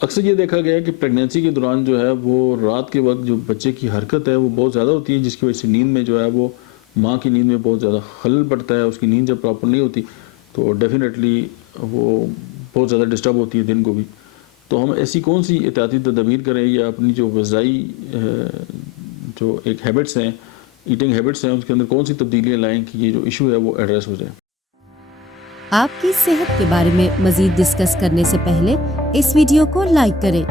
اکثر یہ دیکھا گیا ہے کہ پریگنینسی کے دوران جو ہے وہ رات کے وقت جو بچے کی حرکت ہے وہ بہت زیادہ ہوتی ہے، جس کی وجہ سے نیند میں جو ہے وہ ماں کی نیند میں بہت زیادہ خلل پڑتا ہے. اس کی نیند جب پراپر نہیں ہوتی تو ڈیفینیٹلی وہ بہت زیادہ ڈسٹرب ہوتی ہے دن کو بھی. تو ہم ایسی کون سی احتیاطی تدابیر کریں یا اپنی جو غذائی جو ایک ہیبٹس ہیں، ایٹنگ ہیبٹس ہیں، اس کے اندر کون سی تبدیلیاں لائیں کہ یہ جو ایشو ہے وہ ایڈریس ہو جائے. آپ کی صحت کے بارے میں مزید ڈسکس کرنے سے پہلے اس ویڈیو کو لائک کریں.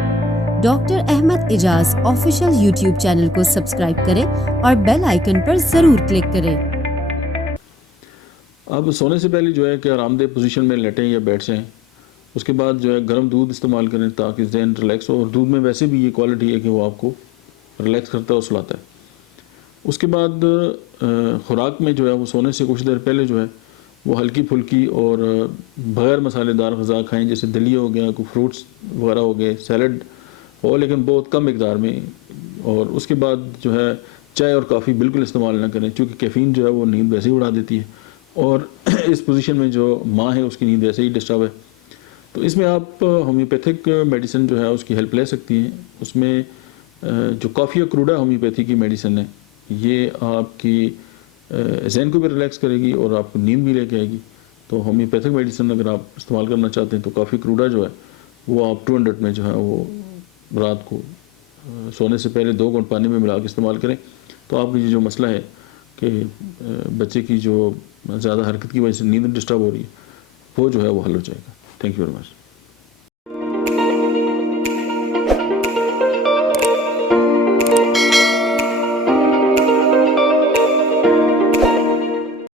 ڈاکٹر احمد اعجاز آفیشیل یوٹیوب چینل کو سبسکرائب کریں اور بیل آئیکن پر ضرور کلک کریں. اب سونے سے پہلے جو ہے کہ آرام دہ پوزیشن میں لیٹیں یا بیٹھ جائیں. اس کے بعد جو ہے گرم دودھ استعمال کریں تاکہ ذہن ریلیکس ہو، اور دودھ میں ویسے بھی یہ کوالٹی ہے کہ وہ آپ کو ریلیکس کرتا ہے اور سلاتا ہے. اس کے بعد خوراک میں جو ہے وہ سونے سے کچھ دیر پہلے جو ہے وہ ہلکی پھلکی اور بغیر مسالے دار غذا کھائیں، جیسے دلیہ ہو گیا، کوئی فروٹس وغیرہ ہو گئے، سیلڈ ہو لیکن بہت کم مقدار میں. اور اس کے بعد جو ہے چائے اور کافی بالکل استعمال نہ کریں، چونکہ کیفین جو ہے وہ نیند ویسے ہی اڑا دیتی ہے، اور اس پوزیشن میں جو ماں ہے اس کی نیند ویسے ہی ڈسٹرب ہے. تو اس میں آپ ہومیوپیتھک میڈیسن جو ہے اس کی ہیلپ لے سکتی ہیں. اس میں جو کافی اکروڈا ہومیوپیتھی کی میڈیسن ہے، یہ آپ کی ذہن کو بھی ریلیکس کرے گی اور آپ کو نیند بھی لے کے آئے گی. تو ہومیوپیتھک میڈیسن اگر آپ استعمال کرنا چاہتے ہیں تو کافی کروڈا جو ہے وہ آپ 200 میں جو ہے وہ رات کو سونے سے پہلے 2 گھونٹ پانی میں ملا کے استعمال کریں. تو آپ کی یہ جو مسئلہ ہے کہ بچے کی جو زیادہ حرکت کی وجہ سے نیند ڈسٹرب ہو رہی ہے وہ جو ہے وہ حل ہو جائے گا. Thank you very much.